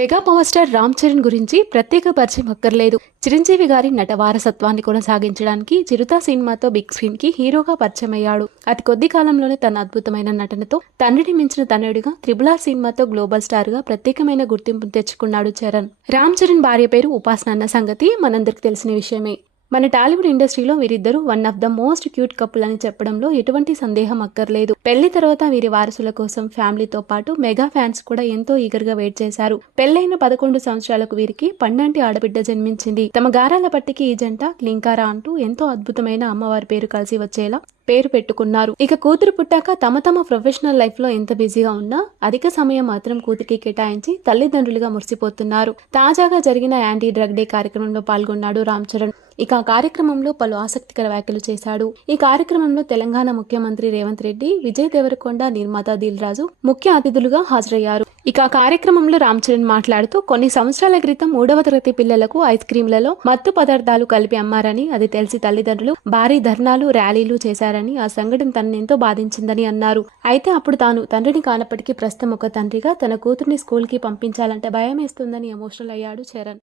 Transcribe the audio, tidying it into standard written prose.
Mega power star Ram Charan గురించి ప్రత్యేక పరిచయం అక్కర్లేదు. చిరంజీవి గారి నట వారసత్వాన్ని కొనసాగించడానికి చిరుత సినిమాతో బిగ్ స్క్రీన్ కి హీరోగా పరిచయమయ్యాడు. అతి కొద్ది కాలంలోనే తన అద్భుతమైన నటనతో తండ్రిని మించిన తనయుడిగా RRR సినిమాతో గ్లోబల్ స్టార్ గా ప్రత్యేకమైన గుర్తింపును తెచ్చుకున్నాడు చరణ్. రామ్ చరణ్ భార్య పేరు ఉపాసన అన్న సంగతి మనందరికి తెలిసిన విషయమే. మన టాలీవుడ్ ఇండస్ట్రీలో వీరిద్దరూ one of the most cute couple అని చెప్పడంలో ఎటువంటి సందేహం అక్కర్లేదు. పెళ్లి తర్వాత వీరి వారసుల కోసం ఫ్యామిలీతో పాటు మెగా ఫ్యాన్స్ కూడా ఎంతో ఈగర్ గా వెయిట్ చేశారు. పెళ్లైన 11 సంవత్సరాలకు వీరికి పండంటి ఆడబిడ్డ జన్మించింది. తమ గారాల పట్టికి ఈ జంట క్లింకారా అంటూ ఎంతో అద్భుతమైన అమ్మవారి పేరు కలిసి వచ్చేలా పేరు పెట్టుకున్నారు. ఇక కూతురు పుట్టాక తమ ప్రొఫెషనల్ లైఫ్ లో ఎంత బిజీగా ఉన్నా అధిక సమయం మాత్రం కూతురికి కేటాయించి తల్లిదండ్రులుగా మురిసిపోతున్నారు. తాజాగా జరిగిన యాంటీ డ్రగ్ డే కార్యక్రమంలో పాల్గొన్నాడు రామ్ చరణ్. ఇక ఆ కార్యక్రమంలో పలు ఆసక్తికర వ్యాఖ్యలు చేశాడు. ఈ కార్యక్రమంలో తెలంగాణ ముఖ్యమంత్రి రేవంత్ రెడ్డి, విజయ్ దేవరకొండ, నిర్మాత దిల్ రాజు ముఖ్య అతిథులుగా హాజరయ్యారు. ఇక ఆ కార్యక్రమంలో రామ్ చరణ్ మాట్లాడుతూ కొన్ని సంవత్సరాల క్రితం 3వ తరగతి పిల్లలకు ఐస్ క్రీంలలో మత్తు పదార్థాలు కలిపి అమ్మారని, అది తెలిసి తల్లిదండ్రులు భారీ ధర్నాలు, ర్యాలీలు చేశారని, ఆ సంఘటన తనని ఎంతో బాధించిందని అన్నారు. అయితే అప్పుడు తాను తండ్రిని కానప్పటికీ ప్రస్తుతం ఒక తండ్రిగా తన కూతుర్ని స్కూల్ కి పంపించాలంటే భయమేస్తుందని ఎమోషనల్ అయ్యాడు చరణ్.